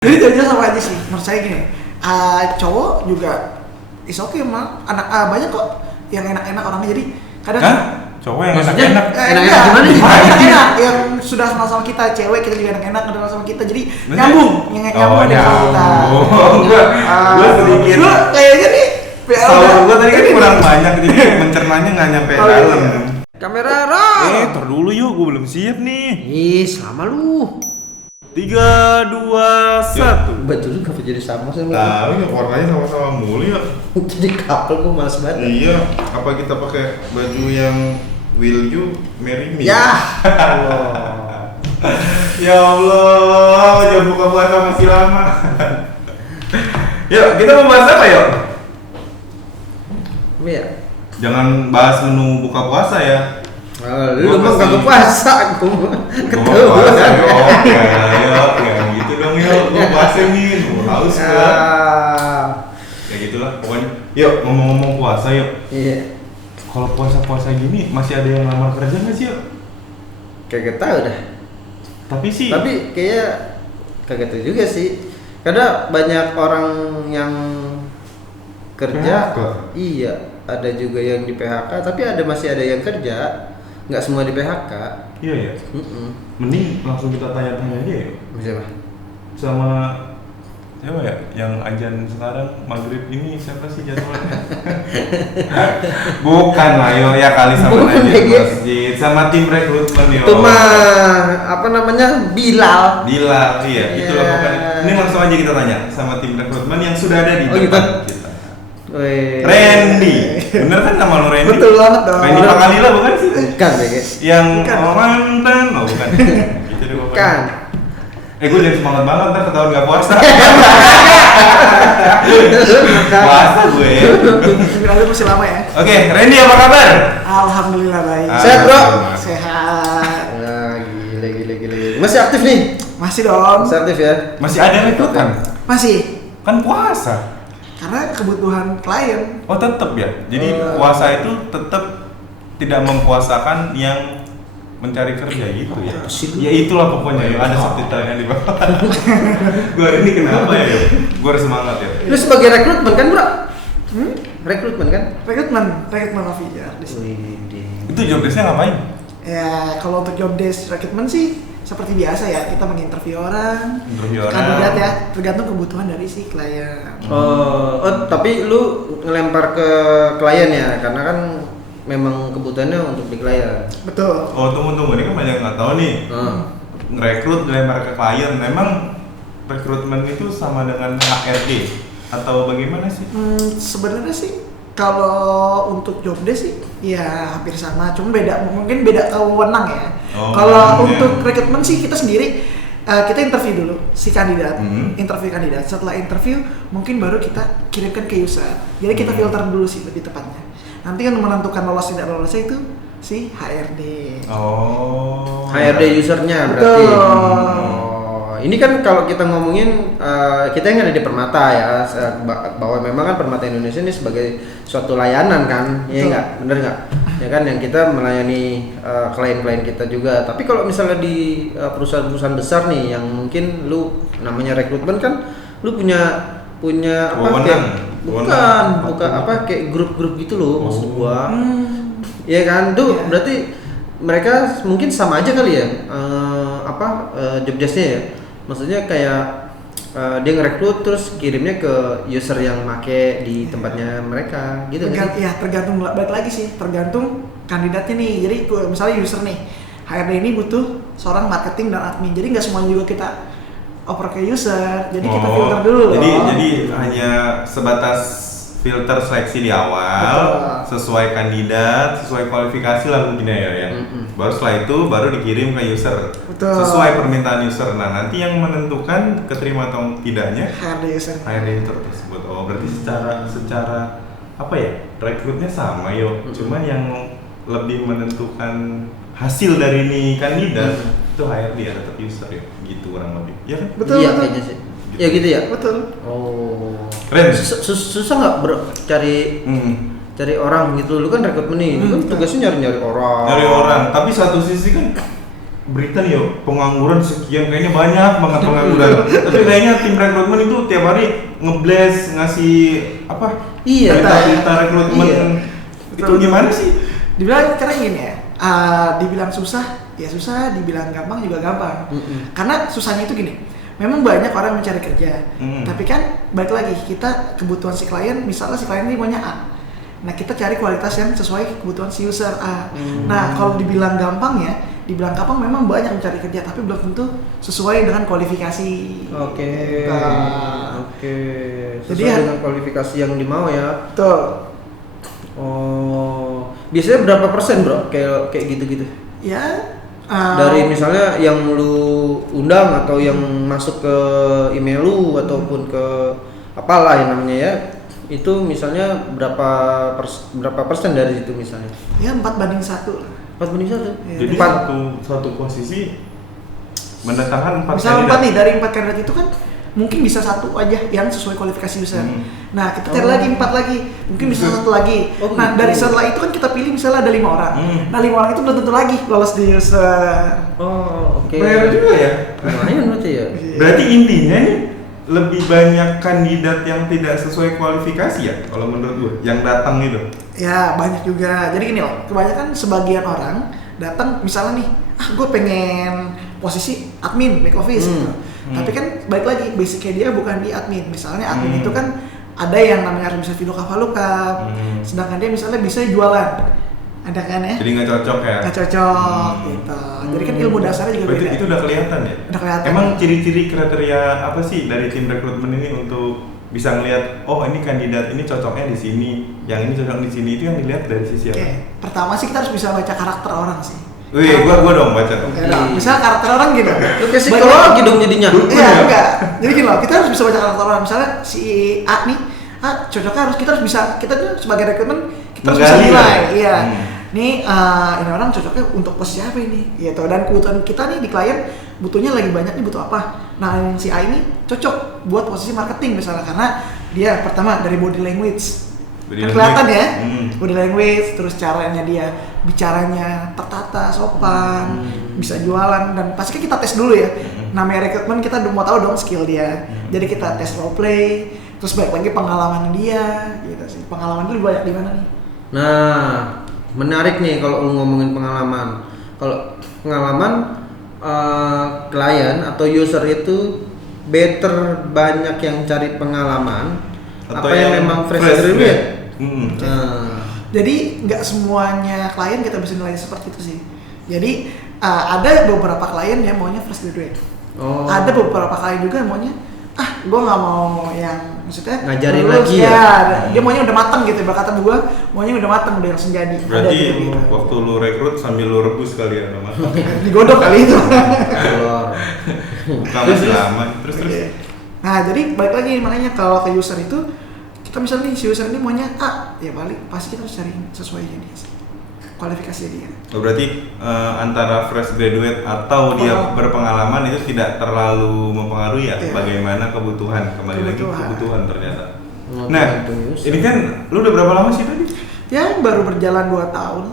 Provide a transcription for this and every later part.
Jadi jadinya sama aja sih, menurut saya gini, cowok juga is okay mah, banyak kok yang enak-enak orangnya, jadi kadang cowok yang enak-enak enak-enak gimana nih? Enak yang sudah sama kita, cewek kita juga enak-enak kenal sama kita, jadi nyambung, yang nyambung dengan kita. Gue sedikit. Gue kayaknya nih, gue tadi kan kurang banyak, jadi mencernanya nggak nyampe dalam. Kamera roll. Tar dulu yuk, gue belum siap nih. Ih, sama lu. 3, 2, 1. Baju lu kenapa jadi sama sih? Tahu ya, warnanya sama-sama mulu ya. Jadi couple gue males banget. Iya, apa kita pakai baju yang Will You Marry Me? Ya. Ya Allah, jam buka puasa masih lama. Yuk, kita mau bahas apa yuk? Iya. Jangan bahas menu buka puasa ya. Lu mah gak puasa, gue puasa ya gitu dong yuk, gue puasa nih, gue haus gue. Ya gitulah pokoknya. Yuk ngomong-ngomong puasa yuk. Iya. Kalau puasa-puasa gini masih ada yang ngelamar kerja nggak sih yuk? Kagak tahu dah. Tapi kayak kagak tahu juga sih. Karena banyak orang yang kerja. PHK. Iya, ada juga yang di PHK, tapi masih ada yang kerja. Nggak semua di PHK. Iya ya. Mending langsung kita tanya-tanya aja ya. Siapa? Sama siapa ya? Yang ajan sekarang maghrib ini siapa sih jadwalnya? Bukan lah yo ya kali sama aja masjid sama tim rekrutmen yo. Itu mah apa namanya? Bilal, iya itulah pokoknya. Ini langsung aja kita tanya sama tim rekrutmen yang sudah ada di depan kita. Randy, bener kan nama lo Randy? Betul banget dong. Randy Pakalila bukan sih? Bukan deh. Yang mantan, bukan. Gitu deh pokoknya. Bukan. Gue jadi semangat banget ntar ketahuan gak puasa. Puasa gue. Lalu masih lama ya. Oke, Randy apa kabar? Alhamdulillah baik. Sehat, bro? Sehat. Gila. Masih aktif nih? Masih dong. Masih aktif ya? Masih ada rekrutan? Masih. Kan puasa. Karena kebutuhan klien. Oh tetep ya. Jadi puasa itu tetap tidak mempuasakan yang mencari kerja gitu ya. Ya itulah pokoknya ya. Ada subtitlenya di bawah. Gue hari ini kenapa ya? Gue harus semangat ya. Lu sebagai rekrutmen kan, bro? Rekrutmen kan? Rekrutmen officer di sini. Itu job desk-nya ngapain? Ya kalau untuk job desk rekrutmen sih seperti biasa ya, kita menginterview orang, Interview orang. kandidat ya, tergantung kebutuhan dari si klien. Tapi lu ngelempar ke klien ya, karena kan memang kebutuhannya untuk di klien. Betul. Oh tunggu, ini kan banyak nggak tahu nih. Ngerekrut dilempar ke klien, memang rekrutmen itu sama dengan HRD atau bagaimana sih? Sebenarnya sih kalau untuk job desk sih ya hampir sama, cuma mungkin beda wewenang ya. Kalau untuk rekrutmen sih kita sendiri kita interview dulu si kandidat, interview kandidat. Setelah interview mungkin baru kita kirimkan ke user. Jadi kita filter dulu sih lebih tepatnya. Nanti yang menentukan lolos tidak lolosnya itu si HRD. HRD usernya berarti. Ini kan kalau kita ngomongin kita yang ada di Permata ya, bahwa memang kan Permata Indonesia ini sebagai suatu layanan kan, ya nggak, bener nggak? Ya kan yang kita melayani klien-klien kita juga. Tapi kalau misalnya di perusahaan-perusahaan besar nih, yang mungkin lu namanya rekrutmen kan, lu punya apa kayak bukan apa kayak grup-grup gitu loh maksud gua. Ya kan, tuh berarti mereka mungkin sama aja kali ya job desk-nya ya. Maksudnya kayak dia ngerekrut terus kirimnya ke user yang make di tempatnya mereka gitu kan? Ya tergantung, balik lagi sih, tergantung kandidatnya nih. Jadi misalnya user nih, HRD ini butuh seorang marketing dan admin, jadi nggak semuanya juga kita oper ke user, jadi kita filter dulu loh. Jadi hanya sebatas filter seleksi di awal. Betul. Sesuai kandidat, sesuai kualifikasi lah mungkin ya. Baru setelah itu baru dikirim ke user. Betul. Sesuai permintaan user. Nah nanti yang menentukan keterima atau tidaknya HRD user tersebut. Oh berarti secara apa ya, rekrutnya sama yo. Cuman yang lebih menentukan hasil dari ini kandidat itu HRD ya, tetap user ya, gitu kurang lebih. Ya kan? Betul. Iya kayaknya sih. Ya gitu ya. Betul. Keren. Susah nggak bro cari orang gitu? Lu kan rekrutmen nih, lu kan tugasnya nyari orang. Tapi satu sisi kan berita nih yo, pengangguran sekian, kayaknya banyak banget pengangguran. Tapi kayaknya tim rekrutmen itu tiap hari ngeblast ngasih apa? Iya, berita rekrutmen. Iya. Itu gimana sih? Dibilang karena gini ya, dibilang susah, ya susah, dibilang gampang juga gampang. Karena susahnya itu gini, memang banyak orang mencari kerja, tapi kan balik lagi kita kebutuhan si klien, misalnya si klien ini maunya A. Nah kita cari kualitas yang sesuai kebutuhan si user A. Nah kalau dibilang gampang ya, dibilang gampang memang banyak mencari kerja, tapi belum tentu sesuai dengan kualifikasi. Oke. Jadi Sesuai dengan kualifikasi yang dimau ya. Betul. Oh, biasanya berapa persen bro? Kayak gitu-gitu? Ya. Dari misalnya yang lu undang atau yang masuk ke email lu ataupun ke apalah yang namanya ya, itu misalnya berapa persen dari itu misalnya? Ya 4/1. 4/1. Ya, Jadi satu posisi mendatangkan 4 misalnya kandidat. 4 nih, dari 4 kandidat itu kan mungkin bisa 1 aja yang sesuai kualifikasi user. Nah kita cari lagi 4 lagi, mungkin bisa 1 lagi. Nah dari setelah itu kan kita pilih misalnya ada 5 orang. Nah 5 orang itu belum tentu lagi lolos di user. Oh oke. Bayar juga ya? Lumayan berarti ya. Berarti intinya nih lebih banyak kandidat yang tidak sesuai kualifikasi ya kalau menurut gue yang datang itu. Ya banyak juga. Jadi gini loh, kebanyakan sebagian orang datang misalnya nih, gue pengen posisi admin back office gitu. Tapi kan balik lagi basicnya dia bukan di admin. Misalnya admin itu kan ada yang namanya harus bisa VLOOKUP, sedangkan dia misalnya bisa jualan. Ada kan ya? Jadi nggak cocok ya? Nggak cocok gitu. Jadi kan ilmu dasarnya juga berarti beda. itu udah kelihatan ya? Udah kelihatan. Emang ciri-ciri kriteria apa sih dari tim rekrutmen ini untuk bisa ngelihat, oh ini kandidat ini cocoknya di sini, yang ini cocok di sini, itu yang dilihat dari sisi apa? Oke, pertama sih kita harus bisa baca karakter orang sih. Wih, gua dong baca. Misalnya karakter orang gitu. Lu kayak psikologi dong jadinya. Iya, enggak. Jadi gini loh, kita harus bisa baca karakter orang. Misalnya si A nih, cocoknya kita harus bisa, kita tuh sebagai rekrutmen kita harus bisa nilai. Iya. Nih, ini orang cocoknya untuk posisi apa ini? Gitu. Dan kebutuhan kita nih di klien butuhnya lagi banyak nih, butuh apa? Nah, yang si A ini cocok buat posisi marketing misalnya karena dia pertama dari body language. Kan kelihatan ya, body language, terus caranya dia bicaranya tertata, sopan, bisa jualan, dan pasti kita tes dulu ya. Namanya rekrutmen kita mau tahu dong skill dia. Jadi kita tes role play, terus balik lagi pengalaman dia, gitu sih. Pengalaman dulu banyak di mana nih? Nah, menarik nih kalau lu ngomongin pengalaman. Kalau pengalaman klien atau user itu better banyak yang cari pengalaman atau apa yang memang fresh graduate. Jadi nggak semuanya klien kita bisa nilai seperti itu sih. Jadi ada beberapa klien yang maunya fresh graduate. Ada beberapa klien juga yang maunya gue nggak mau yang maksudnya ngajarin lulus, lagi ya. Dia maunya udah matang gitu. Berkata gue maunya udah matang, udah langsung jadi. Berarti gitu. waktu lu rekrut sambil lu rebus kali ya sama digodok kali itu. Bukan masih lama. Terus. Nah jadi balik lagi, makanya kalau ke user itu kita misalnya nih si user ini maunya A, ya balik pasti kita harus cari sesuainya dia, kualifikasi dia. Berarti antara fresh graduate atau dia berpengalaman itu tidak terlalu mempengaruhi ya, bagaimana kebutuhan, kembali lagi kebutuhan ternyata. Nah, ini kan lu udah berapa lama sih tadi? Ya baru berjalan 2 tahun.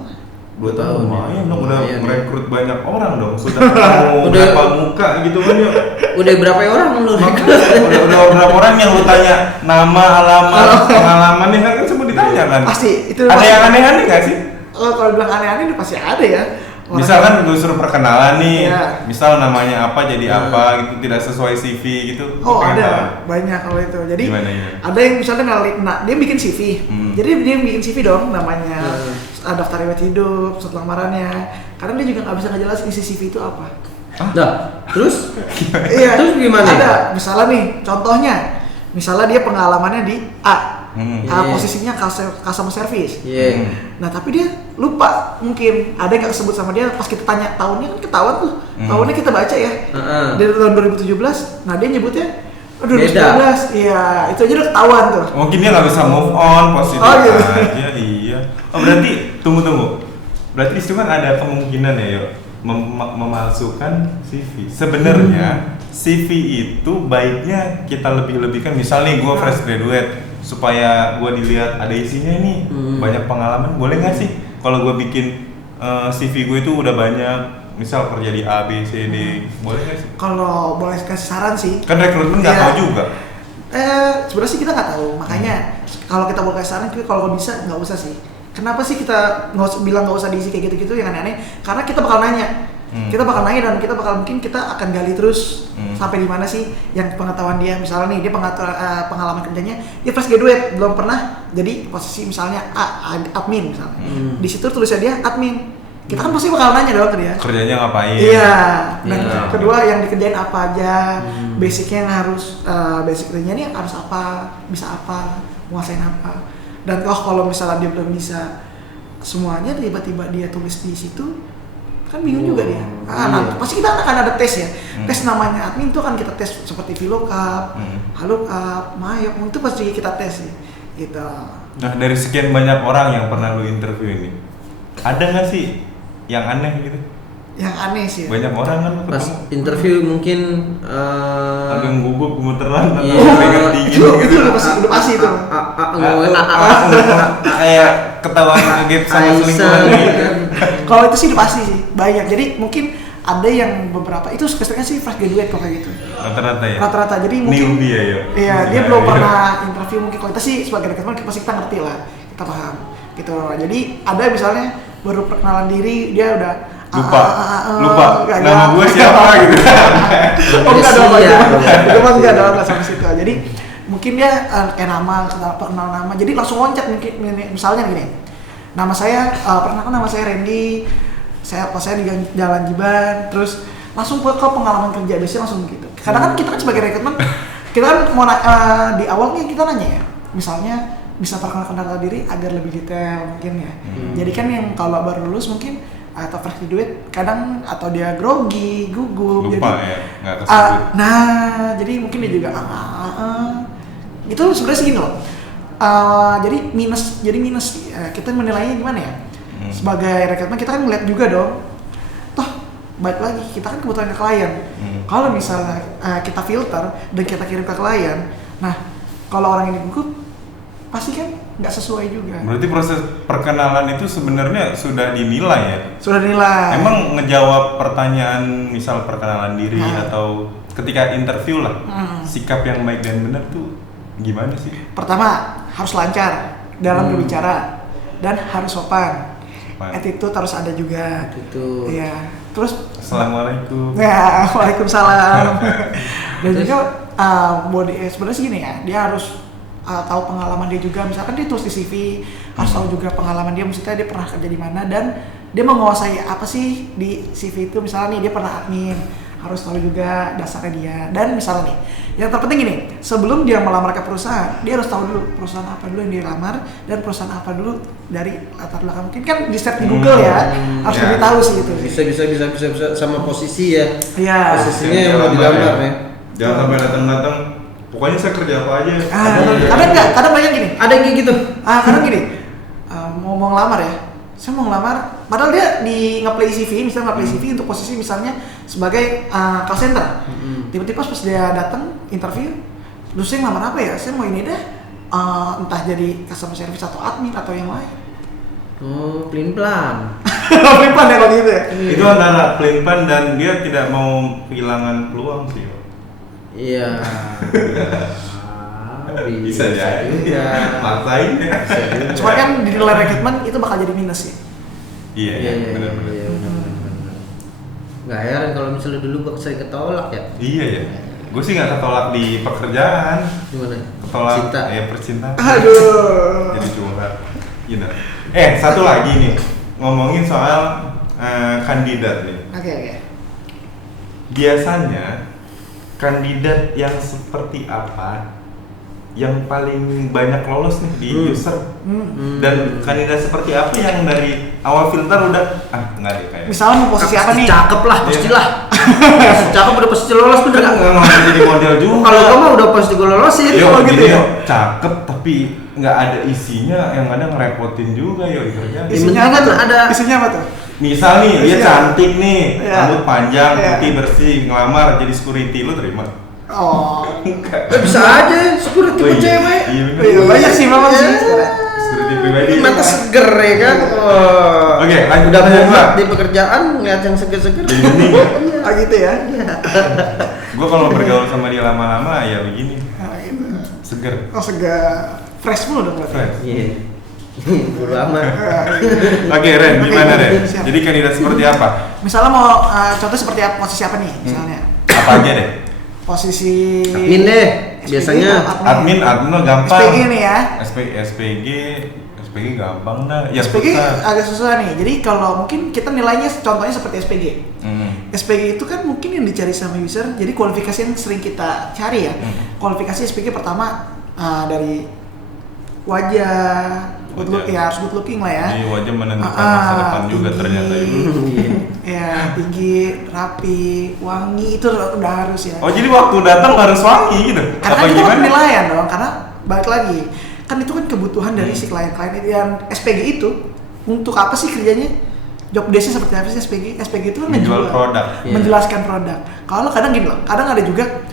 2 tahun, lumayan dong, udah merekrut banyak orang dong, sudah ketemu berapa muka gitu kan ya. Udah berapa orang lu rekrut? Udah berapa orang yang lu tanya nama, alamat, pengalamannya kan semua ditanya kan? Pasti, itu ada pasti. yang aneh-aneh gak sih? Kalau bilang aneh-aneh itu pasti ada ya. Misalkan gue suruh perkenalan nih, ya. Misal namanya apa jadi apa gitu, tidak sesuai CV gitu. Ada, banyak kalau itu. Jadi gimana ya? ada yang misalnya dia bikin CV. Jadi dia bikin CV dong, namanya daftar riwayat hidup, surat lamarannya. Karena dia juga nggak bisa ngejelasin isi CV itu apa. Nah, terus? Iya. Terus gimana? Ada, misalnya nih, contohnya, misalnya dia pengalamannya di A. Posisinya customer service. Nah tapi dia lupa, mungkin ada yang gak kesebut sama dia. Pas kita tanya tahunnya kan ketahuan tuh. Tahunnya kita baca ya. Dari tahun 2017. Nah dia nyebutnya 2019. Iya, itu aja udah ketahuan tuh. Mungkin dia gak bisa move on, positif gitu. aja. Iya. Berarti tunggu. Berarti itu kan ada kemungkinan ya yuk, memalsukan CV. Sebenarnya CV itu baiknya kita lebih-lebihkan. Misalnya gue fresh graduate, supaya gue dilihat ada isinya nih, banyak pengalaman, boleh nggak sih kalau gue bikin CV gue itu udah banyak misal kerja di A, B, C, D, boleh nggak sih? Kalau boleh kasih saran sih. Kan rekrutmen nggak tahu juga. Sebenarnya sih kita nggak tahu, makanya kalau kita boleh kasih saran, kalau bisa nggak usah sih. Kenapa sih kita bilang nggak usah diisi kayak gitu-gitu yang aneh-aneh? Karena kita bakal nanya. Kita bakal nanya dan kita bakal mungkin kita akan gali terus sampai di mana sih yang pengetahuan dia. Misalnya nih dia pengalaman kerjanya dia fresh graduate, belum pernah jadi posisi misalnya admin misalnya. Di situ tulisnya dia admin. Kita kan pasti bakal nanya dong ke dia. Kerjanya ngapain? Iya. Dan kedua yang dikerjain apa aja, basicnya yang harus basic kerjanya nih harus apa, bisa apa, menguasain apa. Dan kalau misalnya dia belum bisa semuanya tiba-tiba dia tulis di situ kan bingung juga dia. Pasti kita akan ada tes ya. Tes namanya admin itu kan kita tes seperti VLOOKUP, HLOOKUP, MAYOK, itu pasti kita tes ya. Gitu. Nah, dari sekian banyak orang yang pernah lu interview ini, ada nggak sih yang aneh gitu? Yang aneh sih. Banyak orang kan pas interview mungkin ada yang gugup gemeteran atau iya. pegang dingin Itu udah pasti itu. Kayak ketahuan kaget sama selingkuhan gitu. Kalau itu sih udah pasti sih banyak. Jadi mungkin ada yang beberapa itu sebenarnya sih fresh graduate kok kayak gitu. Rata-rata ya. Rata-rata. Jadi mungkin newbie ya. Iya, dia belum pernah interview mungkin. Kalau kita sih sebagai rekrutmen pasti kita ngerti lah, kita paham gitu. Jadi ada misalnya baru perkenalan diri dia udah lupa nama gue siapa gitu. Enggak dong sampai situ. Jadi mungkin dia nama perkenalan nama. Jadi langsung loncat mungkin misalnya gini. Nama saya perkenalkan nama saya Randy. Saya di Jalan Jiban, terus langsung ke pengalaman kerja biasanya langsung gitu. Kadang kan kita kan sebagai rekrutmen kita kan mau di awalnya kita nanya ya. Misalnya bisa perkenalkan diri agar lebih detail mungkin ya. Jadi kan yang kalau baru lulus mungkin atau fresh graduate kadang atau dia grogi, gugup, lupa jadi ya, nggak tersebut. Jadi mungkin dia juga itu sebenarnya segini loh. Jadi minus kita menilainya gimana ya? Sebagai rekrutmen kita kan ngeliat juga dong. Toh baik lagi kita kan kebutuhan ke klien. Kalau misalnya kita filter dan kita kirim ke klien, nah kalau orang ini gugup pasti kan nggak sesuai juga. Berarti proses perkenalan itu sebenarnya sudah dinilai ya? Sudah dinilai. Emang ngejawab pertanyaan misal perkenalan diri atau ketika interview lah, sikap yang baik dan benar tuh gimana sih? Pertama harus lancar dalam berbicara dan harus sopan. Attitude harus ada juga. Iya. Terus Assalamualaikum. Ya, waalaikumsalam. Dan juga sebenarnya gini ya, dia harus tahu pengalaman dia juga. Misalkan dia tulis di CV, harus tahu juga pengalaman dia. Maksudnya dia pernah kerja di mana dan dia menguasai apa sih di CV itu. Misalnya nih dia pernah admin, harus tahu juga dasarnya dia. Dan misalnya nih, yang terpenting ini, sebelum dia melamar ke perusahaan, dia harus tahu dulu perusahaan apa dulu yang dia lamar dan perusahaan apa dulu dari latar belakang. Mungkin kan di search di Google ya, harus lebih tahu sih itu. Bisa sama posisi ya. Iya. Posisinya yang mau dilamar ya. Jangan sampai datang-datang. Pokoknya saya kerja apa aja. Kadang banyak gini. Ada yang kayak gitu. Kadang gini. Mau ngelamar ya. Saya mau ngelamar, padahal dia di nge-play CV, misalnya nge-play CV untuk posisi misalnya sebagai call center. Tiba-tiba pas dia datang interview, lu saya ngelamar apa ya? Saya mau ini deh, entah jadi customer service atau admin atau yang lain. Oh, pelin-pelan. Pelin-pelan ya kalau gitu ya? Itu antara pelin-pelan dan dia tidak mau kehilangan peluang sih. Iya. Bisa juga. Maksain ya. Cuma kan di nilai rekrutmen itu bakal jadi minus ya. Iya, benar-benar. Nggak heran kalau misalnya dulu gue sering ketolak ya. Iya ya. Gue sih nggak ketolak di pekerjaan. Gimana? Ketolak Cinta. Ya percintaan. Aduh. Jadi curhat. Gitu. Satu lagi nih, ngomongin soal kandidat nih. Oke. Biasanya kandidat yang seperti apa yang paling banyak lolos nih di user? Dan kandidat seperti apa yang dari awal filter udah nggak deh kayak misalnya mau posisi apa nih? Cakep lah pastilah. Cakep udah pasti lolos bener nggak? Nggak mau jadi model juga. Kalau gue mah udah pasti gue lolosin. Kalau gitu ya cakep tapi nggak ada isinya, yang ada ngerepotin juga ya kerja. Isinya apa tuh? Isinya apa tuh? Misal nih dia cantik nih, rambut panjang, putih bersih, ngelamar jadi security, lu terima? Oh, bisa aja security cewek. Iya, banyak sih memang sih. Security pribadi. Mata seger ya kan. Oke, lanjut udah aja, muak di pekerjaan ngeliat yang seger-seger. Ah gitu ya. Gue kalau bergaul sama dia lama-lama ya begini. Seger. Oh segar. Fresh mulu dong berarti. Fresh. Iya. Buru amat. Oke, Ren, gimana Ren? Siap. Jadi kandidat seperti apa? Misalnya mau contoh seperti apa, posisi apa nih misalnya? Apa aja deh? Posisi Admin deh, SPG biasanya. atau Admin gampang. SPG nih ya. SPG gampang dah. Ya SPG susah. agak susah nih. Jadi kalau mungkin kita nilainya contohnya seperti SPG. SPG itu kan mungkin yang dicari sama user. Jadi kualifikasi yang sering kita cari ya. Kualifikasi SPG pertama dari wajah, good look ya, harus good looking lah ya. Jadi wajah menentukan masa depan juga ternyata itu. Ya, tinggi, rapi, wangi itu udah harus ya. Oh, jadi waktu datang harus wangi gitu? Karena apa kan itu gimana? penilaian dong, karena balik lagi kan itu kan kebutuhan dari si klien-klien itu. Yang SPG itu untuk apa sih kerjanya? Job desk-nya seperti apa sih SPG? SPG itu kan menjual produk, menjelaskan produk. Kalau kadang gini loh, kadang ada juga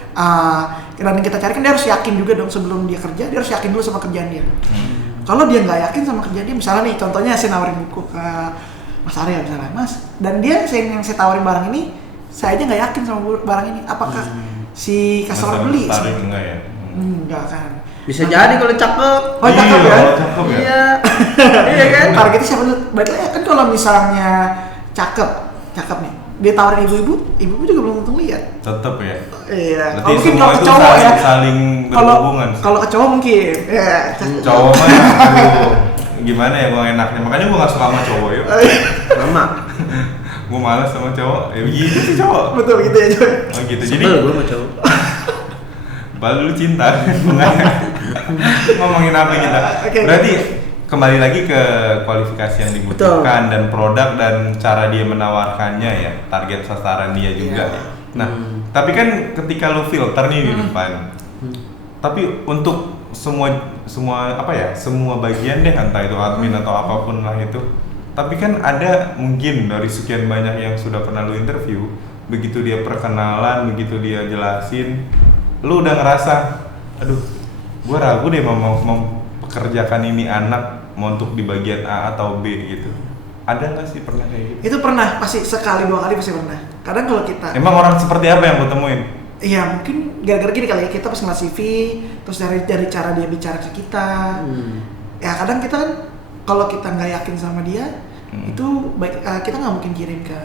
yang kita cari kan dia harus yakin juga dong sebelum dia kerja, dia harus yakin dulu sama kerjaan dia. Kalau dia nggak yakin sama kerjaan dia, misalnya nih contohnya saya nawarin buku ke Mas Arya misalnya, Mas, dan dia yang saya tawarin barang ini, saya aja nggak yakin sama barang ini, apakah si customer beli? Enggak ya? Enggak kan. Bisa jadi kalau cakep. Oh cakep ya? Cakep ya? Iya. Iya kan? Targetnya siapa tuh? Baik lah ya kan kalau misalnya cakep nih. Dia tawarin ibu-ibu juga belum tentu lihat. Tetep ya? Iya. Berarti Mungkin semua kalau ke itu cowok ya. saling berhubungan. Kalau ke cowok mungkin. Ya. Cowok mah aduh, gimana ya gua enaknya. Makanya gua gak suka sama cowok ya. Lama. Gua malas sama cowok. Gitu sih cowok. Betul gitu ya coy. Oh gitu. Jadi Sebel gue sama cowok. baru lu cinta. Ngomongin apa kita? Oke. Berarti kembali lagi ke kualifikasi yang dibutuhkan dan produk dan cara dia menawarkannya ya, target sasaran dia juga. Iya. Nah, tapi kan ketika lu filter nih di depan, tapi untuk semua apa ya, semua bagian deh, entah itu admin atau apapun lah itu. Tapi kan ada mungkin dari sekian banyak yang sudah pernah lu interview, begitu dia perkenalan, begitu dia jelasin, lu udah ngerasa, aduh, gua ragu deh mau pekerjakan ini anak mau untuk di bagian A atau B gitu. Ada nggak sih pernah kayak gitu? Itu pernah, pasti sekali dua kali pasti pernah. Kadang kalau kita Emang orang seperti apa yang lu temuin? Iya mungkin gara-gara gini kali ya, kita pas ngeliat CV terus dari cara dia bicara ke kita. Ya kadang kita kan kalau kita nggak yakin sama dia itu baik, kita nggak mungkin kirim ke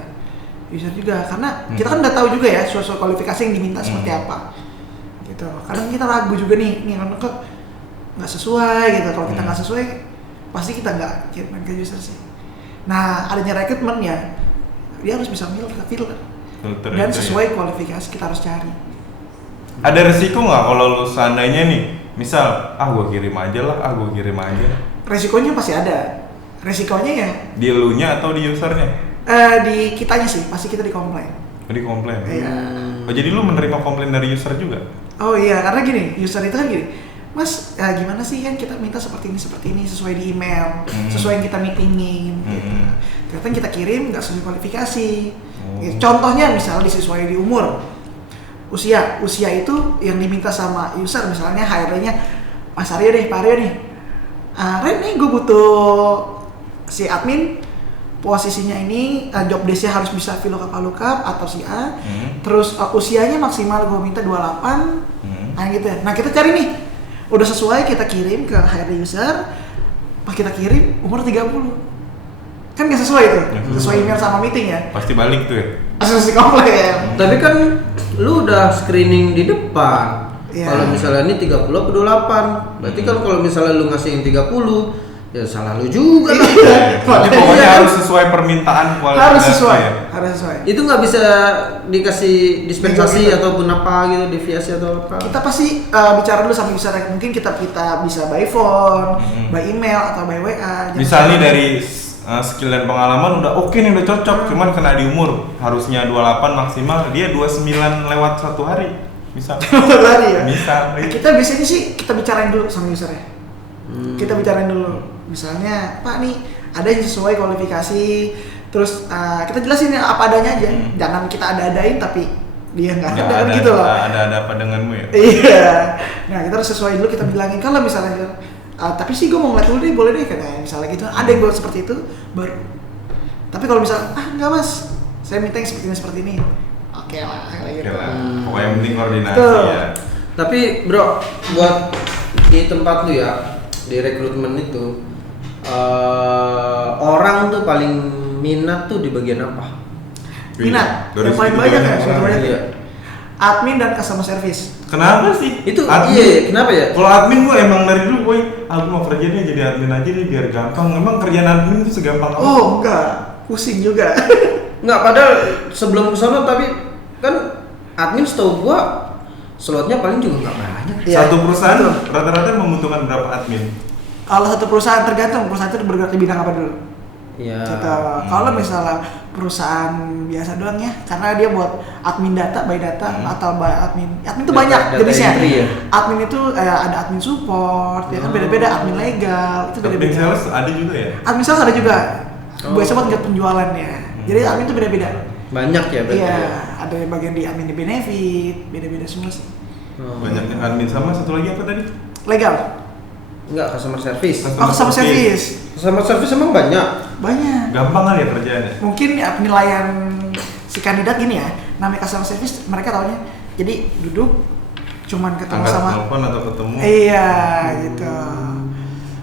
user juga karena kita kan udah tahu juga ya soal kualifikasi yang diminta seperti apa gitu. Kadang kita ragu juga nih karena kok nggak sesuai gitu. Kalau kita nggak sesuai pasti kita nggak kirim ke user sih. Nah adanya rekrutmen ya dia harus bisa filter dan sesuai kualifikasi kita harus cari. Ada resiko nggak kalau lu seandainya nih, misal gua kirim aja lah, gua kirim aja. Resikonya pasti ada. Resikonya ya Di elunya atau di usernya? Di kitanya sih, pasti kita dikomplain. Di komplain? Iya. Oh jadi lu menerima komplain dari user juga? Oh iya, karena gini, user itu kan gini, Mas, gimana sih kan kita minta seperti ini sesuai di email, sesuai yang kita meetingin gitu. Ternyata yang kita kirim nggak sesuai kualifikasi. Gitu. Contohnya misalnya disesuaikan di umur, usia itu yang diminta sama user, misalnya HRD-nya Mas Aryo deh, Pak Aryo nih, Ren nih gue butuh si admin posisinya ini, job desk-nya harus bisa VLOOKUP atau si A, terus usianya maksimal gue minta 28, nah gitu ya. Nah kita cari nih, udah sesuai kita kirim ke HRD user, pas kita kirim umur 30, kan nggak sesuai tuh, sesuai email sama meeting ya. Pasti balik tuh ya? Asli komplain. Tapi kan lu udah screening di depan. Kalau misalnya ini 30 atau 28, berarti kan kalau misalnya lu ngasih yang 30, ya salah lu juga. Jadi pokoknya harus sesuai permintaan kualitas. Harus sesuai. Ya? Harus sesuai. Itu nggak bisa dikasih dispensasi ataupun apa gitu, deviasi atau apa? Kita pasti bicara dulu sama user. Mungkin kita bisa by phone, by email atau by WA. Misalnya dari skill dan pengalaman udah oke nih, udah cocok, cuman kena di umur harusnya 28 maksimal, dia 29 lewat 1 hari. Misal. Hari ya. Misal. Kita biasanya sih kita bicarain dulu sama usernya. Kita bicarain dulu. Misalnya, Pak nih ada yang sesuai kualifikasi, terus kita jelasin ya apa adanya aja. Jangan kita ada-adain tapi dia nggak ada kan gitu loh. Ada apa denganmu ya? Iya. Nah kita harus sesuai dulu, kita bilangin kalau misalnya tapi sih gue mau ngeliat dulu deh, boleh deh kayak misalnya gitu. Ada yang buat seperti itu baru. Tapi kalau misalnya enggak mas, saya minta yang seperti ini. Oke lah, kayak gitu. Pokoknya yang penting koordinasi Betul. ya. Tapi bro, buat di tempat lu ya, di rekrutmen itu orang tuh paling minat tuh di bagian apa? Minat, Dari yang paling situ banyak banyak ya, orang. banyak Iya. ya. Admin dan customer service. Kenapa sih? Itu admin. iya, kenapa ya? Kalau admin gue emang dari dulu, boy, aku mau kerjanya jadi admin aja deh biar gampang. Emang kerjaan admin itu segampang apa? Oh enggak, pusing juga. Enggak, padahal sebelum kesana tapi kan admin setahu gua slotnya paling juga nggak banyak. Iya, Satu perusahaan betul. rata-rata membutuhkan berapa admin? Kalau satu perusahaan tergantung perusahaan itu bergerak di bidang apa dulu. Iya. Gitu. Kalau misalnya perusahaan biasa doang ya, karena dia buat admin data, by data atau by admin itu Data- banyak data jenisnya. entry ya? Admin itu ada admin support, ya kan beda-beda, admin legal itu Admin beda-beda. sales ada juga ya? Admin sales ada juga. Oh. Biasa buat ngeliat penjualannya. Jadi admin itu beda-beda. Banyak ya berarti. Iya, Ya? ada yang bagian di admin di benefit, beda-beda semua sih. Oh. Banyaknya admin sama satu lagi apa tadi? Legal. Enggak, customer service. Oh, customer service. Customer service emang banyak. Banyak. Gampang kali ya kerjaannya? Mungkin ya, penilaian si kandidat gini ya, namanya customer service mereka taunya jadi duduk cuman ketemu Angkat sama telepon atau ketemu? iya gitu.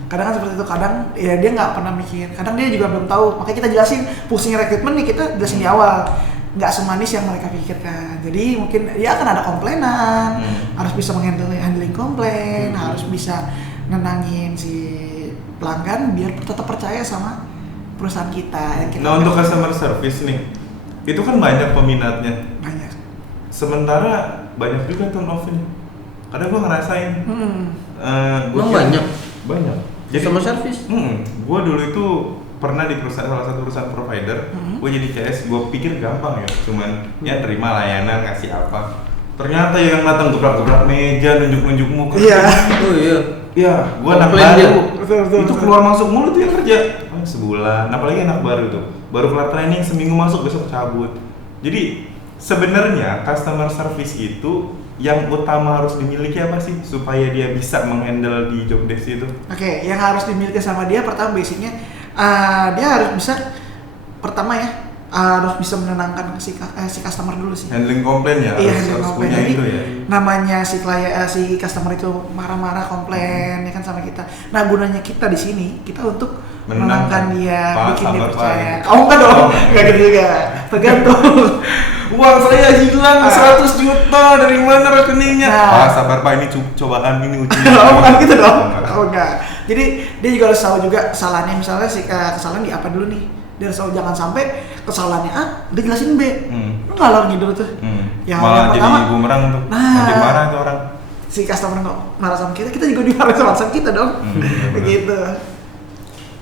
Kadang kan seperti itu, kadang ya dia nggak pernah mikir, kadang dia juga belum tahu, makanya kita jelasin fungsi rekrutmen nih, kita jelasin di awal nggak semanis yang mereka pikirkan. Jadi mungkin ya akan ada komplainan, harus bisa handling komplain, harus bisa nenangin si pelanggan biar tetap percaya sama perusahaan kita yang kita. Nah untuk customer service nih, itu kan banyak peminatnya. banyak. Sementara banyak juga turnover-nya. Kadang gue ngerasain. Emang banyak? Banyak. Customer service. Gue dulu itu pernah di salah satu perusahaan provider. Gue jadi CS. Gue pikir gampang ya, cuman ya terima layanan ngasih apa. Ternyata yang datang gebrak-gebrak meja, nunjuk-nunjuk muka. Iya. Oh iya. Iya, gue anak Komplain dia. baru. Betul. Itu keluar masuk mulu tuh yang kerja. Sebulan, apalagi anak baru tuh. Baru kelar training seminggu masuk besok cabut. Jadi sebenarnya customer service itu yang utama harus dimiliki apa sih supaya dia bisa menghandle di job desk itu? Oke, yang harus dimiliki sama dia pertama basicnya dia harus bisa pertama ya harus bisa menenangkan si customer dulu sih. Handling komplain ya, Iya, harus handling komplain. punya Jadi itu ya. namanya si customer itu marah-marah komplain ya kan sama kita. Nah gunanya kita di sini kita untuk menenangkan dia, Pak, bikin dia sabar, percaya. Pak. Oh enggak dong, Oh, enggak gitu juga. Tergantung. Uang saya hilang 100 juta, dari mana rekeningnya? Nah. Pak, sabar Pak, ini cobaan, ini ujian. Oh bukan gitu dong. Enggak. Oh enggak. Jadi dia juga harus tahu juga kesalahannya, misalnya si kesalahan di apa dulu nih. Dia harus tahu, jangan sampai kesalahannya A, dia jelasin B. Lu ngalor ngidul tuh. Yang Malah jadi pertama, bumerang tuh. Nah. Nanti marah tuh orang. si customer kok marah sama kita juga dimarahin sama customer kita dong. Begitu.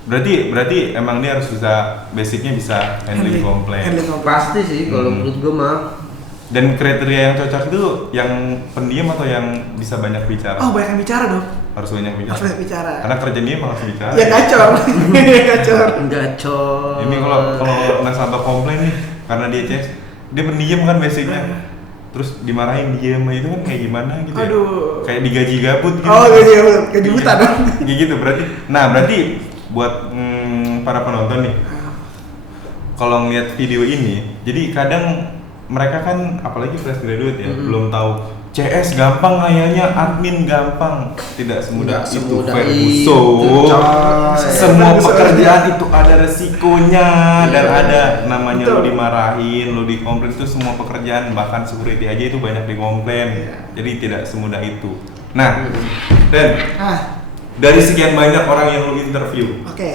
Berarti emang dia harus bisa, basicnya bisa handling komplain. Handling komplain. Pasti sih kalau menurut gua mah. Dan kriteria yang cocok itu yang pendiam atau yang bisa banyak bicara? Oh banyak yang bicara dong. Harus banyak bicara. Harus banyak bicara. Karena kerja dia emang harus bicara. Ya gacor. Gacor. Gacor. Ini kalau nasabah komplain nih karena dia CS, dia pendiam kan basicnya. Terus dimarahin diem itu kan kayak gimana gitu ya? Aduh. Kayak digaji gabut gitu. Oh gaji buta dong. Kayak gitu berarti. Nah berarti buat para penonton nih, kalau ngeliat video ini, jadi kadang mereka kan apalagi fresh graduate ya, belum tahu CS gampang kayaknya, admin gampang. Tidak semudah Nggak itu, semudah Ferguson. itu, coy. Semua pekerjaan itu ada resikonya dan Iya. ada namanya Betul. lo dimarahin, lo dikomplain, itu semua pekerjaan, bahkan security aja itu banyak dikomplain. Iya. Jadi tidak semudah itu. Nah, Dan Ah, dari sekian banyak orang yang lo interview, oke.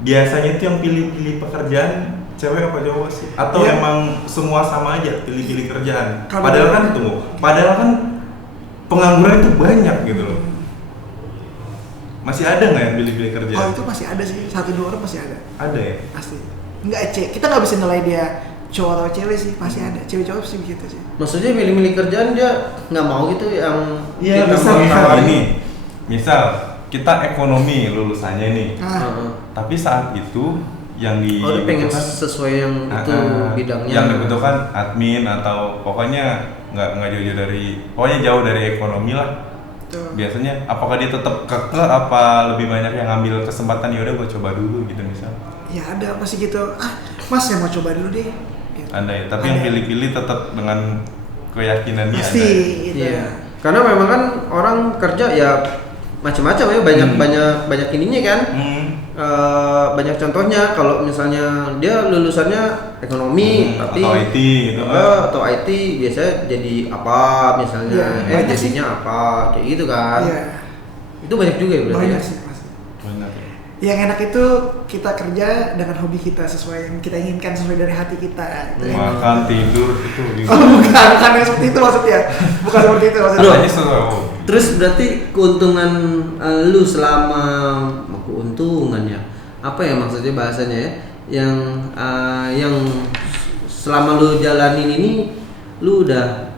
biasanya itu yang pilih-pilih pekerjaan cewek apa cowok sih? Atau Iya. emang semua sama aja pilih-pilih kerjaan? Kalau- Padahal kan pengangguran itu banyak gitu loh. Masih ada nggak yang pilih-pilih Oh kerjaan? itu masih ada sih, 1-2 orang pasti ada. Ada ya? Pasti. Enggak kita nggak bisa nilai dia cowok atau cewek sih, pasti ada. Cewek-cowok sih begitu sih. Maksudnya milih-milih kerjaan dia nggak mau gitu yang Iya, kita misal tawarin. ini. Misal kita ekonomi lulusannya nih. Ah, Tapi saat itu yang di Oh, dia pengen sesuai yang itu bidangnya. Yang dibutuhkan admin atau pokoknya nggak jauh-jauh dari, pokoknya jauh dari ekonomi lah. Biasanya apakah dia tetap kekeh apa lebih banyak yang ngambil kesempatan, ya udah gue coba dulu gitu misal? Ya ada pasti gitu. Mas saya mau coba dulu deh. Gitu. Ada ya, tapi yang pilih-pilih tetap dengan keyakinan dia. Pasti. Gitu. Iya. Karena memang kan orang kerja ya macam-macam ya, banyak ininya kan. Banyak contohnya kalau misalnya dia lulusannya ekonomi tapi atau IT gitu atau IT biasanya jadi apa misalnya jadinya apa kayak gitu kan. Itu banyak juga ya berarti. Banyak sih pasti. Banyak ya. Yang enak itu kita kerja dengan hobi kita sesuai yang kita inginkan, sesuai dari hati kita. Makan, tidur itu. Bukan yang seperti itu maksudnya. Bukan seperti itu maksudnya. Terus berarti keuntungan lu selama keuntungan ya? Apa ya maksudnya bahasanya ya? Yang selama lu jalanin ini lu udah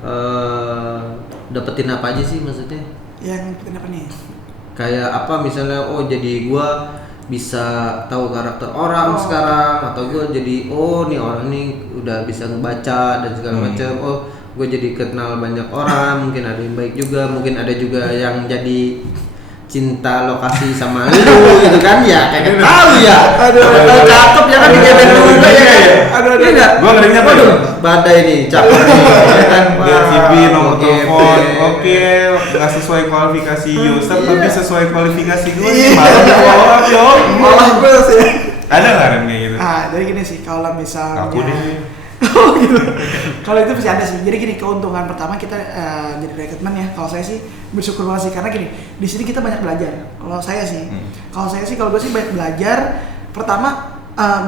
dapetin apa aja sih maksudnya? Yang dapetin apa nih? Kayak apa misalnya jadi gua bisa tahu karakter orang sekarang, atau gua jadi nih orang ini udah bisa ngebaca dan segala macam. Gue jadi kenal banyak orang, mungkin ada yang baik juga, mungkin ada juga yang jadi cinta lokasi sama lu gitu kan ya, kayak tahu ya. Cakep ya kan, digebet juga ya kan. Iya enggak? Gua ngerinya apa tuh? Badai nih, cakep nih ya kan. Lihat CV, nomor telepon. Oke, enggak sesuai kualifikasi user tapi sesuai kualifikasi gue. Malah yo. Malah bos ya. Ada enggak kayak gitu? Jadi gini sih, kalau misalnya Aku deh. Gitu. Kalau itu pasti ada sih. Jadi gini, keuntungan pertama kita jadi rekrutmen ya. Kalau saya sih bersyukur banget sih, karena gini, di sini kita banyak belajar. Kalau saya sih, kalau gue sih banyak belajar. Pertama,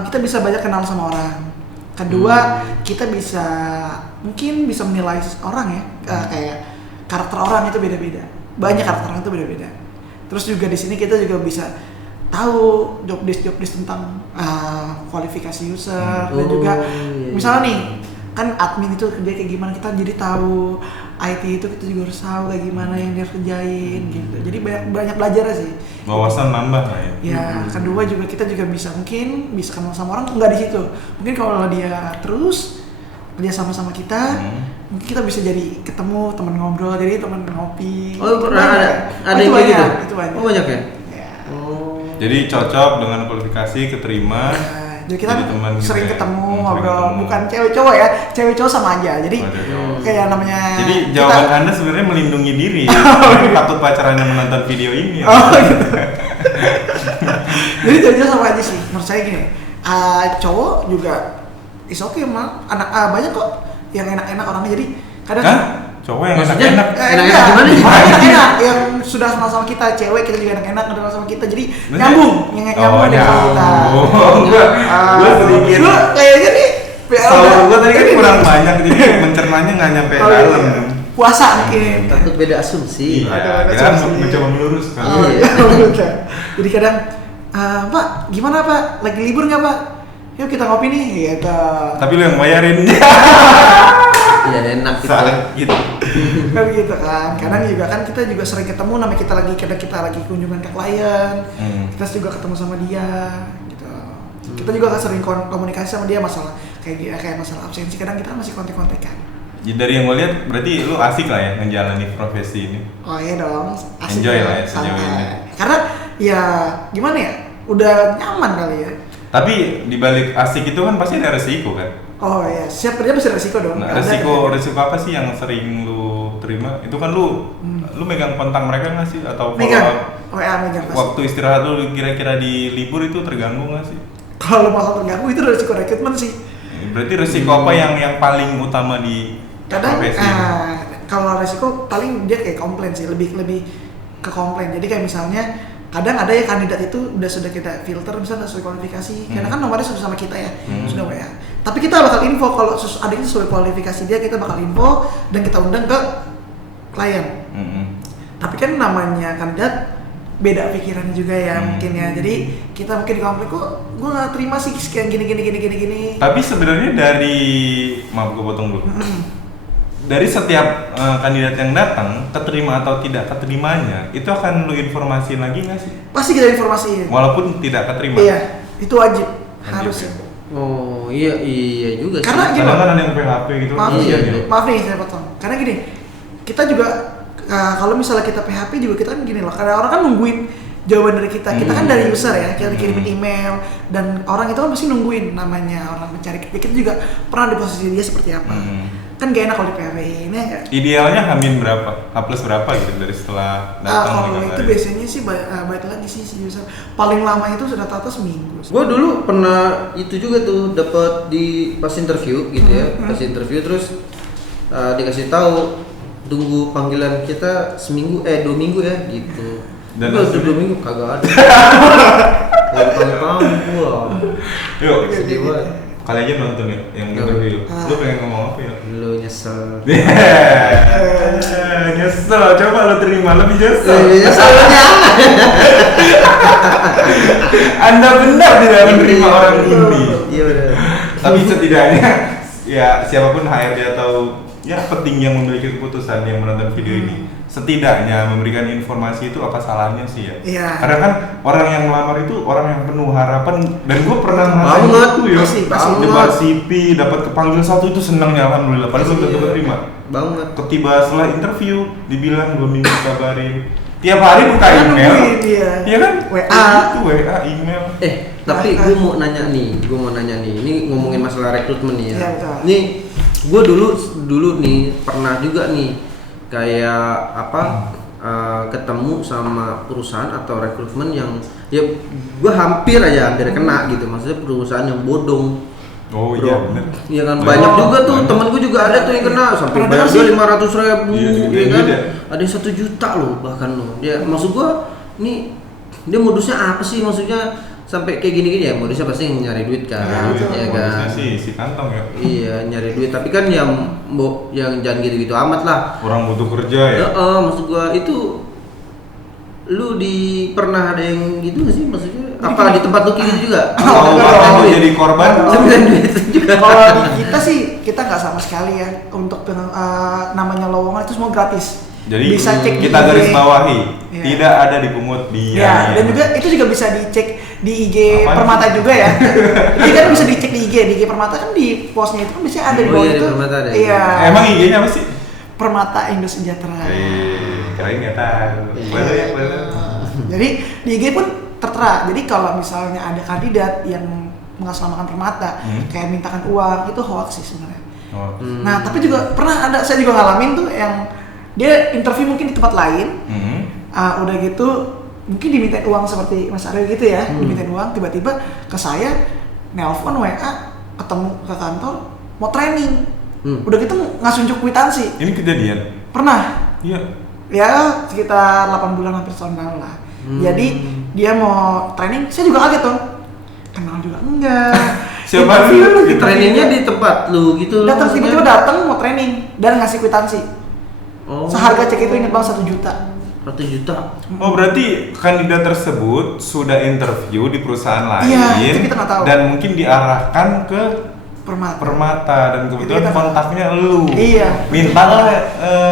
kita bisa banyak kenal sama orang. Kedua, kita mungkin bisa menilai orang ya, kayak karakter orang itu beda-beda. Banyak karakter orang itu beda-beda. Terus juga di sini kita juga bisa tahu job desk tentang kualifikasi user dan juga misalnya nih kan admin itu kerja kayak gimana, kita jadi tahu IT itu kita juga harus tahu kayak gimana yang dia harus kerjain gitu. Jadi banyak belajar sih. Wawasan nambah lah ya. Ya, kedua juga kita juga bisa kenal sama orang nggak di situ. Mungkin kalau dia terus kerja sama kita, mungkin kita bisa jadi ketemu teman ngobrol, jadi teman ngopi. Ada yang kayak gitu. Itu banyak. Banyak ya? Jadi cocok dengan kualifikasi, keterima. Jadi kita teman sering gitu ya. ketemu ngobrol, bukan cewek cowok ya, cewek cowok sama aja. Jadi kayak namanya. Jadi jawaban Anda sebenarnya melindungi diri. Takut pacarannya menonton video ini. Ya? Gitu. Jadi cewek sama aja sih. Menurut saya gini, cowok juga is okay mah. Banyak kok yang enak-enak orangnya. Jadi kadang. Cowok yang enak-enak. Enak-enak gimana sih? Enak yang sudah sama kita, cewek kita juga enak-enak kenal sama kita. Jadi nyambung dengan kita. Gue sedikit. Lu kayaknya nih gue tadi kan kurang banyak, jadi mencernanya nggak nyampe dalam. Puasa mungkin. Takut beda asumsi. Iya, kita mencoba meluruskan. Jadi kadang, Pak, gimana Pak? Lagi libur nggak Pak? Yuk kita ngopi nih, gitu. Tapi lu yang bayarin. Iya enak gitu. Kan gitu kan. Kadang juga kan kita juga sering ketemu, namanya kita lagi kunjungan ke klien. Kita juga ketemu sama dia gitu. Kita juga sering komunikasi sama dia masalah kayak masalah absensi. Kadang kita masih kontek-kontekan. Jadi dari yang gue lihat berarti lu asik lah ya menjalani profesi ini. Oh iya dong, asik. Enjoy lah ya sejauh ini. Karena ya gimana ya? Udah nyaman kali ya. Tapi dibalik asik itu kan pasti ada resiko kan? Oh iya, siap kerja pasti resiko dong. Nah, resiko apa sih yang sering lu terima? Itu kan lu megang kontak mereka nggak sih? Atau megang pasti. Waktu istirahat lu kira-kira di libur itu terganggu nggak sih? Kalau masalah terganggu itu resiko rekrutmen sih. Berarti resiko apa yang paling utama di profesi ini? Kalau resiko paling dia kayak komplain sih, lebih ke komplain. Jadi kayak misalnya kadang ada ya kandidat itu sudah kita filter misalnya sesuai kualifikasi, karena kan nomornya sudah sama kita ya, sudah WA. Tapi kita bakal info kalau ada yang sesuai kualifikasi dia, kita bakal info dan kita undang ke klien. Tapi kan namanya kandidat beda pikiran juga ya mungkin ya. Jadi kita mungkin dikomplain kok gue nggak terima sih sekian gini. Tapi sebenarnya maaf gue potong dulu. Dari setiap kandidat yang datang, keterima atau tidak keterimanya, itu akan lu informasiin lagi nggak sih? Pasti kita informasiin. Walaupun tidak keterima. Iya, itu wajib harus ya. Oh iya juga. Karena sih. gini, kadang kan ada yang PHP gitu. Maaf nih saya potong. Karena gini, kita juga kalau misalnya kita PHP juga kita kan gini loh, karena orang kan nungguin jawaban dari kita kan dari user ya, kita kirimin email dan orang itu kan pasti nungguin namanya orang mencari kita juga pernah di posisi dia seperti apa. Kan gak enak kalau di PHP ini ya. Idealnya hamin berapa? H+ berapa gitu dari setelah datang? Kalau itu biasanya sih baik lagi sih si user. Paling lama itu sudah rata seminggu. Gue dulu pernah itu juga tuh dapat di pas interview gitu ya, pas interview terus dikasih tahu tunggu panggilan kita 2 minggu ya gitu. Dan udah 2 minggu kagak ada. Dari tahun pulang. Yuk, sedih banget. Kali aja nonton ya yang interview. Lu pengen ngomong apa ya? Lu nyesel. Nyesel. Coba lu terima lebih nyesel. Nyeselnya. Anda benar tidak menerima orang ini. Iya benar. Tapi setidaknya ya siapapun HRD atau ya petinggi yang memiliki keputusan yang menonton video ini, setidaknya memberikan informasi itu apa salahnya sih ya? Iya. Karena kan orang yang melamar itu orang yang penuh harapan dan gue pernah ngerasain itu ya. Debat CV dapat kepanggil satu itu senangnya alhamdulillah. Padahal belum tentu keterima. Banget. Ketiba setelah interview dibilang 2 minggu kabarin. Tiap hari buka email. Iya kan? WA, email. Tapi gue mau nanya nih. Ini ngomongin masalah rekrutmen nih ya. Iya, betul. Nih, gue dulu nih pernah juga nih kayak ketemu sama perusahaan atau rekrutmen yang ya gue hampir kena gitu, maksudnya perusahaan yang bodong. Oh iya benar. Iya kan banyak juga tuh temanku juga ada tuh yang kena sampai bayar dia 500.000 ya kan. Ada 1 juta loh bahkan loh. Dia maksud gue nih dia modusnya apa sih, maksudnya sampai kayak gini-gini ya, modusnya pasti nyari duit kan. Ya kan. Si kantong ya. Iya, nyari duit, tapi kan yang jangan gitu-gitu amat lah. Orang butuh kerja ya. Maksud gua itu lu pernah ada yang gitu nggak sih, maksudnya apa di tempat lu gitu juga? Kalau jadi korban duit juga. Kalau di kita sih kita nggak sama sekali ya, untuk namanya lowongan itu semua gratis. Jadi bisa cek kita garis bawahi, tidak ada dipungut biaya. Ya, dan juga itu juga bisa dicek di IG Permata juga ya. Jadi kan bisa dicek di IG Permata kan di postnya itu kan biasanya ada di bawah itu. Iya. Emang IG-nya apa sih? Permata Indo Sejahtera. Kirain nggak tahu. Boleh. Jadi di IG pun tertera. Jadi kalau misalnya ada kandidat yang mengatasnamakan Permata, kayak mintakan uang, itu hoax sih sebenarnya. Nah, tapi juga pernah ada, saya juga ngalamin tuh yang dia interview mungkin di tempat lain, udah gitu mungkin dimintain uang seperti Mas Aryo gitu ya, dimintain uang, tiba-tiba ke saya nelpon WA, ketemu ke kantor mau training, udah gitu ngasih unjuk kwitansi. Ini kejadian? Pernah. Iya. Ya sekitar 8 bulan hampir tahun lalu lah. Jadi dia mau training, saya juga kaget tuh, kenal juga enggak. Siapa lu? Trainingnya di tempat lu gitu? Datang tiba-tiba datang mau training dan ngasih kwitansi. Seharga cek itu inget banget 1 juta. 1 juta. Oh berarti kandidat tersebut sudah interview di perusahaan lain. Iya, itu kita nggak tahu. Dan mungkin diarahkan ke Permata dan kebetulan kontaknya lu. Iya. Mintalah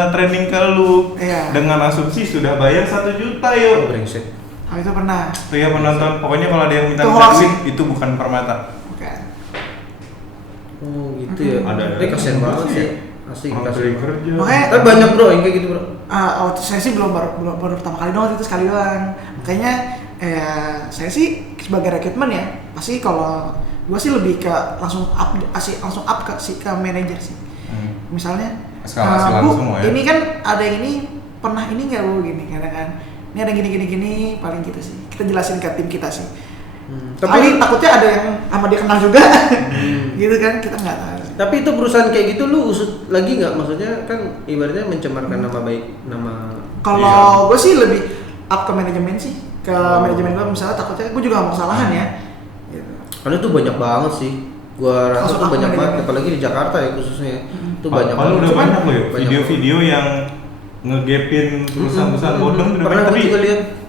training ke lu. Iya. Dengan asumsi sudah bayar 1 juta yuk. Brengsek. Oh itu pernah. Tuh ya penonton, pokoknya kalau ada yang minta duit itu bukan Permata. Bukan. Oh gitu ya. Ada. Kasian banget sih. Asik kasih kerja. Makanya banyak bro yang kayak gitu bro. Saya sih baru pertama kali doang, itu sekali doang. Makanya saya sih sebagai rekrutmen ya, pasti kalau gua sih lebih ke langsung up ke manajer sih. Misalnya Bu, ini kan ada yang ini pernah ini nggak Bu gini kan? Ini ada gini paling gitu sih. Kita jelasin ke tim kita sih. Tapi takutnya ada yang sama dia kenal juga. Gitu kan, kita nggak tahu. Tapi itu perusahaan kayak gitu lu usut lagi nggak? Maksudnya kan ibaratnya mencemarkan nama baik Kalau gue sih lebih up ke manajemen sih, ke manajemen gue misalnya, takutnya gue juga nggak mau kesalahan ya. Gitu. Karena itu banyak banget sih. Gua rasa tuh banyak banget, apalagi di Jakarta ya khususnya. Itu banyak banget. Udah banyak loh ya video-video yang ngegepin perusahaan-perusahaan bodong, tapi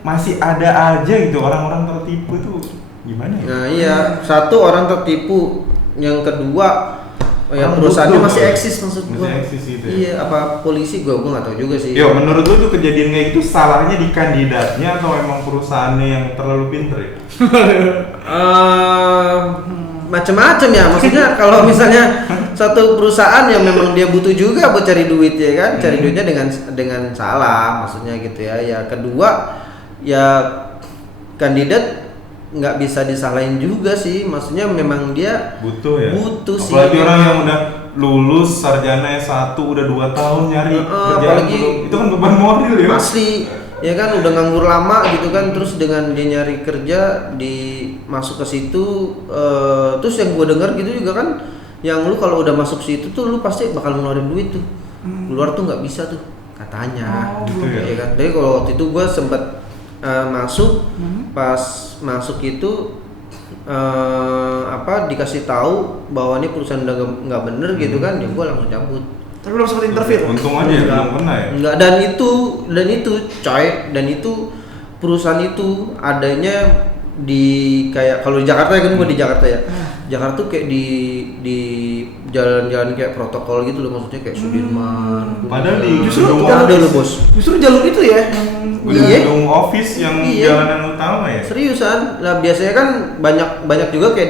masih ada aja gitu orang-orang tertipu tuh. Gimana ya? Nah iya, satu orang tertipu, yang kedua ya perusahaannya masih eksis maksud gua. Masih eksis gitu ya? Iya, apa polisi gua nggak tahu juga sih. Yo, menurut lu tuh kejadian kayak gitu salahnya di kandidatnya atau emang perusahaannya yang terlalu pinter ya? macam-macam ya, maksudnya kalau misalnya satu perusahaan yang memang dia butuh juga buat cari duit ya kan, cari duitnya dengan salah maksudnya gitu ya. Ya kedua ya kandidat nggak bisa disalahin juga sih, maksudnya memang dia butuh sih. Apalagi orang yang udah lulus sarjana S1 udah 2 tahun nyari kerjaan itu kan beban moral ya. Asli. Ya kan udah nganggur lama gitu kan, terus dengan dia nyari kerja masuk ke situ, terus yang gue dengar gitu juga kan, yang lu kalau udah masuk situ tuh lu pasti bakal ngeluarin duit tuh, keluar tuh nggak bisa tuh katanya, gitu ya kan. Jadi kalau waktu itu gue sempat masuk, pas masuk itu dikasih tahu bahwa ini perusahaan udah nggak bener gitu kan, ya gue langsung cabut. Tapi belum sempat interview. Untung aja belum pernah ya. Enggak, dan itu perusahaan itu adanya di kayak kalau di Jakarta ya kan, gue di Jakarta ya. Jakarta tuh kayak di jalan-jalan kayak protokol gitu loh, maksudnya kayak Sudirman. Padahal di justru ada loh bos. Justru jalur itu ya gedung office yang jalanan utama ya. Seriusan. Nah, biasanya kan banyak juga kayak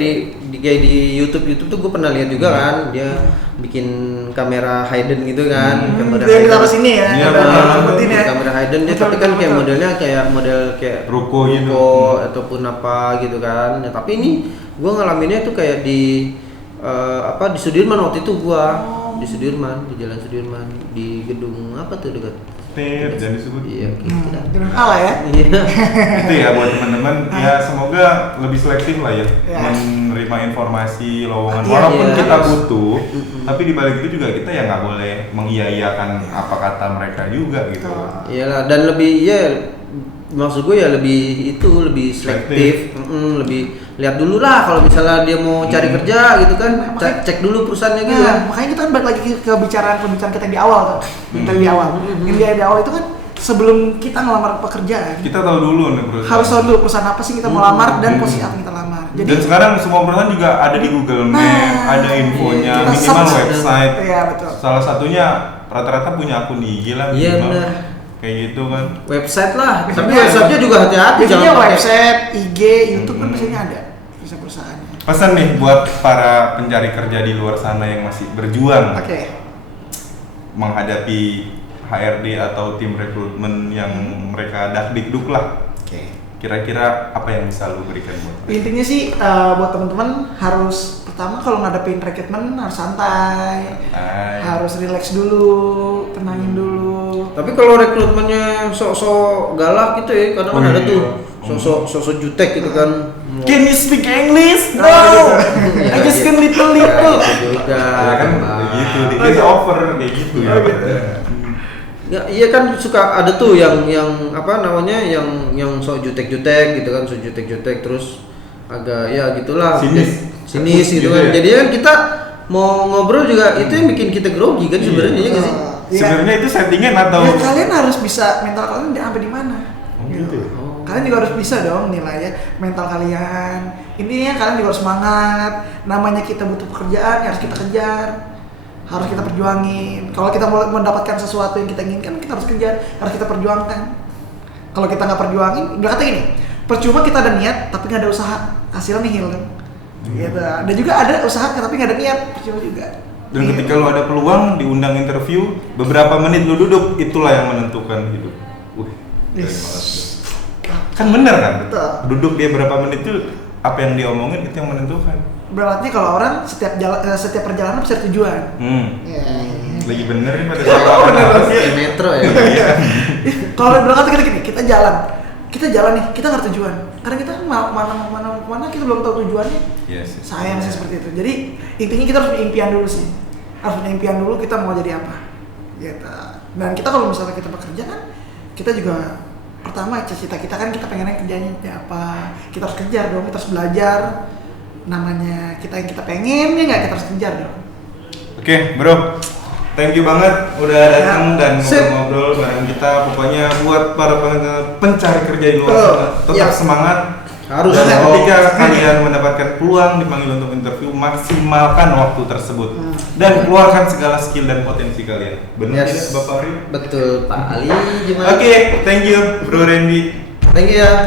di YouTube tuh gue pernah lihat juga kan, dia bikin kamera hidden gitu kan, kamera yang kita kesini ya, kamera hidden dia, tapi kan kayak modelnya kayak ruko gitu ataupun apa gitu kan. Ya, tapi ini gue ngalaminnya tuh kayak di Sudirman waktu itu di Sudirman, di Jalan Sudirman, di gedung apa tuh dekat jangan disebut. Iya, gitu dah. Gedung ala ya. Iya. Itu ya buat teman-teman, ya semoga lebih selektif lah ya, menerima informasi lowongan. Walaupun kita butuh, tapi di balik itu juga kita ya nggak boleh mengiyakan apa kata mereka juga gitu. Iyalah, dan maksud gue ya lebih selektif, lebih lihat dulu lah kalau misalnya dia mau cari kerja gitu kan, cek dulu perusahaannya gitu. Makanya kita kan balik lagi ke pembicaraan kita di awal tuh. Di awal itu kan sebelum kita ngelamar pekerjaan, kita tahu dulu nih perusahaan. Harus tahu dulu perusahaan apa sih kita mau lamar dan posisi apa kita lamar. Jadi, dan sekarang semua perusahaan juga ada di Google Map, ada infonya, minimal website. Iya, betul. Salah satunya rata-rata punya akun IG lah. Iya benar. Kayak gitu kan. Website lah. Tapi websitenya juga hati-hati. Biasanya website, IG, YouTube kan biasanya ada perusahaannya. Pesan nih buat para pencari kerja di luar sana yang masih berjuang menghadapi HRD atau tim rekrutmen yang mereka dakdikduk lah. Kira-kira apa yang bisa lu berikan buat mereka? Intinya sih buat teman-teman harus pertama kalau ngadepin rekrutmen harus santai. Harus relax dulu, tenangin dulu. Tapi kalau rekrutmennya sok-sok galak gitu ya, kadang ada tuh sok-sok jutek gitu kan. Can you speak English? No, I just can little. Ya kan begitu, dikit over kayak gitu ya. Ya, iya kan suka ada tuh yang apa namanya yang sok jutek-jutek gitu kan, sok jutek-jutek terus agak ya gitulah sinis gitu kan. Jadi kan kita mau ngobrol juga itu yang bikin kita grogi kan sebenarnya ya sih. Sebenarnya itu settingan atau kalian harus bisa mental kalian sampai di mana? Gitu. Kalian juga harus bisa dong nilainya mental kalian. Intinya kalian juga harus semangat. Namanya kita butuh pekerjaan harus kita kejar. Harus kita perjuangin. Kalau kita mau mendapatkan sesuatu yang kita inginkan, kita harus kejar, harus kita perjuangkan. Kalau kita nggak perjuangin, berkata gini, percuma kita ada niat tapi nggak ada usaha, hasilnya nihil kan. Gitu. Dan juga ada usaha tapi nggak ada niat, percuma juga. Dan ketika lu ada peluang diundang interview, beberapa menit lu duduk, itulah yang menentukan hidup. Kan bener kan? Betul. Duduk dia berapa menit itu, apa yang dia omongin itu yang menentukan. Berarti kalau orang setiap perjalanan pasti ada tujuan. Lagi bener nih pada saat metro ya. Kalau berangkat kita jalan nih, kita nggak ada tujuan. Karena kita mana kita belum tahu tujuannya. Sayang sih seperti itu. Jadi intinya kita harus punya impian dulu sih. Harus punya impian dulu kita mau jadi apa. Gitu. Dan kita kalau misalnya kita bekerja kan, kita juga pertama cita-cita kita kan kita pengennya kerjanya apa. Kita harus kejar dong, kita harus belajar. Namanya kita yang kita pengen ya nggak, kita harus kejar dong. Oke, bro, thank you banget udah datang dan ngobrol-ngobrol bareng kita. Pokoknya buat para pencari kerja di luar sana tetap semangat. Harus. Dan ketika kalian mendapatkan peluang dipanggil untuk interview, maksimalkan waktu tersebut dan keluarkan segala skill dan potensi kalian. Benar tidak, Bapak Ari? Betul, Pak Ali. Oke, thank you, Bro Randy. Thank you ya.